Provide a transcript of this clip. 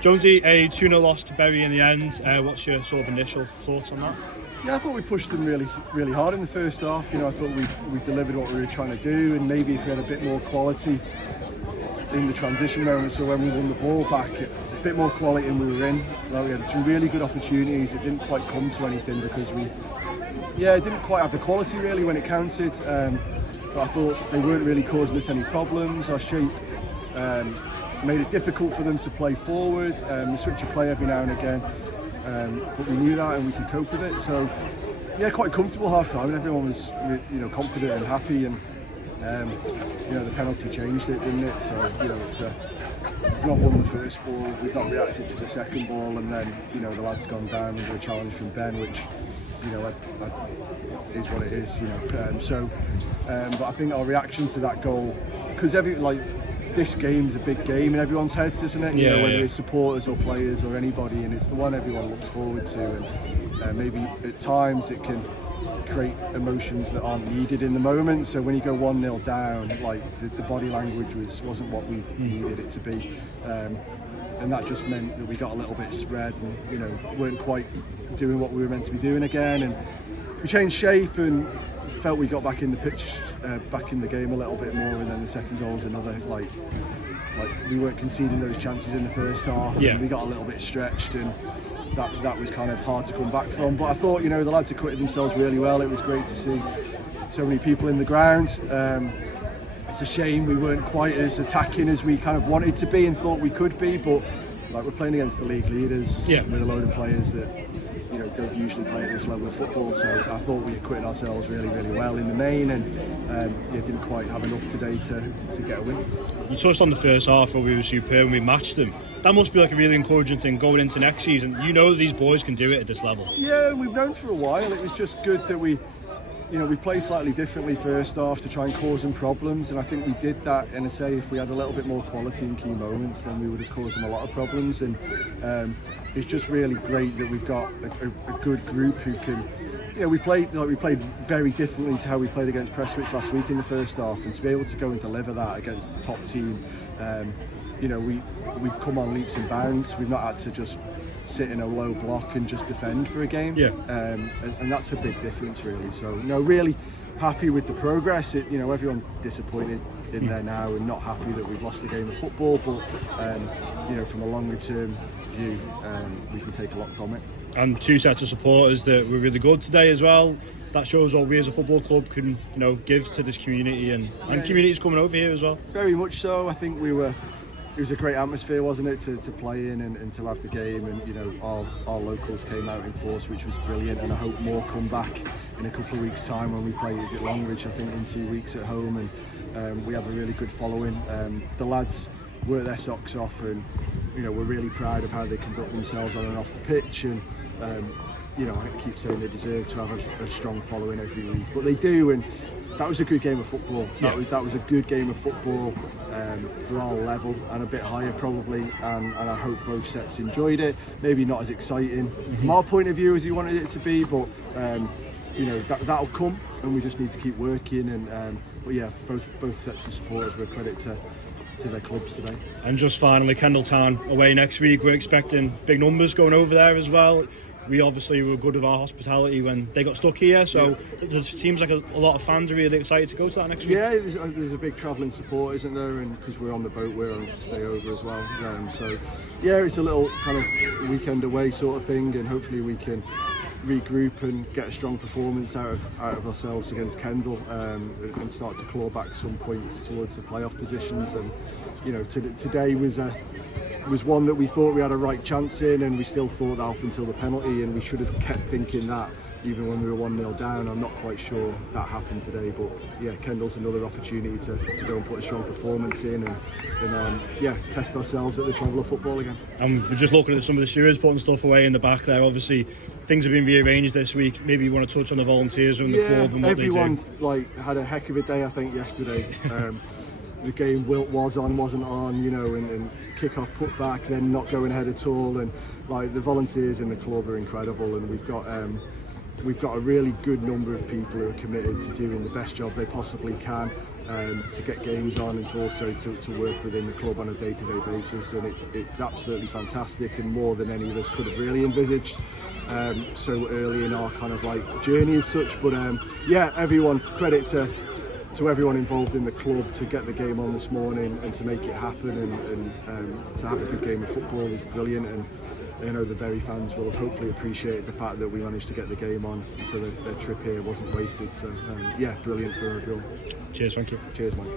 Jonesy, a 2-0 loss to Bury in the end. What's your sort of initial thoughts on that? Yeah, I thought we pushed them really hard in the first half. I thought we delivered what we were trying to do, and maybe if we had a bit more quality in the transition moments, so when we won the ball back, a bit more quality than we were in. We had some really good opportunities. It didn't quite come to anything because we didn't quite have the quality really when it counted. But I thought they weren't really causing us any problems. Our shape made it difficult for them to play forward. We switch a play every now and again. But we knew that and we could cope with it. So yeah, quite comfortable half time, and everyone was confident and happy, and the penalty changed it, didn't it? So it's not won the first ball, we've not reacted to the second ball, and then the lad's gone down under a challenge from Ben, which is what it is. But I think our reaction to that goal, because this game's a big game in everyone's heads, isn't it? Whether it's supporters or players or anybody, and it's the one everyone looks forward to. And maybe at times it can create emotions that aren't needed in the moment. So when you go 1-0 down, the body language wasn't what we needed it to be, and that just meant that we got a little bit spread and weren't quite doing what we were meant to be doing again. And we changed shape and felt we got back in the pitch, back in the game a little bit more, and then the second goal was another we weren't conceding those chances in the first half. And we got a little bit stretched, and that was kind of hard to come back from. But I thought the lads acquitted themselves really well. It was great to see so many people in the ground. It's a shame we weren't quite as attacking as we kind of wanted to be and thought we could be, but we're playing against the league leaders with a load of players that don't usually play at this level of football. So I thought we acquitted ourselves really well in the main, and didn't quite have enough today to get a win. You touched on the first half where we were superb and we matched them. That must be a really encouraging thing going into next season. That these boys can do it at this level. Yeah, we've known for a while. It was just good that we played slightly differently first half to try and cause them problems, and I think we did that. And I say if we had a little bit more quality in key moments, then we would have caused them a lot of problems. And it's just really great that we've got a good group who can. We played very differently to how we played against Prestwich last week in the first half, and to be able to go and deliver that against the top team, we've come on leaps and bounds. We've not had to just sit in a low block and just defend for a game. And that's a big difference really. So really happy with the progress. Everyone's disappointed in there now and not happy that we've lost the game of football, but from a longer term view, we can take a lot from it. And two sets of supporters that were really good today as well. That shows what we as a football club can give to this community, and communities coming over here as well. Very much so. I think it was a great atmosphere, wasn't it, to play in and to have the game, and our locals came out in force, which was brilliant, and I hope more come back in a couple of weeks' time when we play Longridge, I think in 2 weeks at home, and we have a really good following. The lads work their socks off, and we're really proud of how they conduct themselves on and off the pitch, and I keep saying they deserve to have a strong following every week, but they do. And that was a good game of football. That was a good game of football for our level and a bit higher probably, and I hope both sets enjoyed it. Maybe not as exciting from our point of view as you wanted it to be, but that'll come, and we just need to keep working. And but yeah, both sets of supporters were a credit to their clubs today. And just finally, Kendall Town away next week. We're expecting big numbers going over there as well. We obviously were good with our hospitality when they got stuck here, so it seems like a lot of fans are really excited to go to that next week. Yeah, there's a big travelling support, isn't there? And because we're on the boat, we're on to stay over as well. So yeah, it's a little kind of weekend away sort of thing, and hopefully we can regroup and get a strong performance out of ourselves against Kendall, and start to claw back some points towards the playoff positions. And today was one that we thought we had a right chance in, and we still thought that up until the penalty, and we should have kept thinking that even when we were 1-0 down. I'm not quite sure that happened today, but yeah, Kendall's another opportunity to go and put a strong performance in and test ourselves at this level of football again. And we're just looking at some of the stewards putting stuff away in the back there. Obviously things have been rearranged this week. Maybe you want to touch on the volunteers and the club and what everyone they do. Had a heck of a day, I think, yesterday. The game Wilt wasn't on, and kick-off put back, then not going ahead at all, and the volunteers in the club are incredible, and we've got a really good number of people who are committed to doing the best job they possibly can. to get games on, and to also to work within the club on a day-to-day basis, and it's absolutely fantastic, and more than any of us could have really envisaged so early in our kind of like journey as such. But yeah, everyone, credit to everyone involved in the club to get the game on this morning and to make it happen, and to have a good game of football was brilliant. And you know, the Bury fans will have hopefully appreciated the fact that we managed to get the game on, so that their trip here wasn't wasted. So yeah, brilliant for everyone. Cheers, thank you. Cheers, Mike.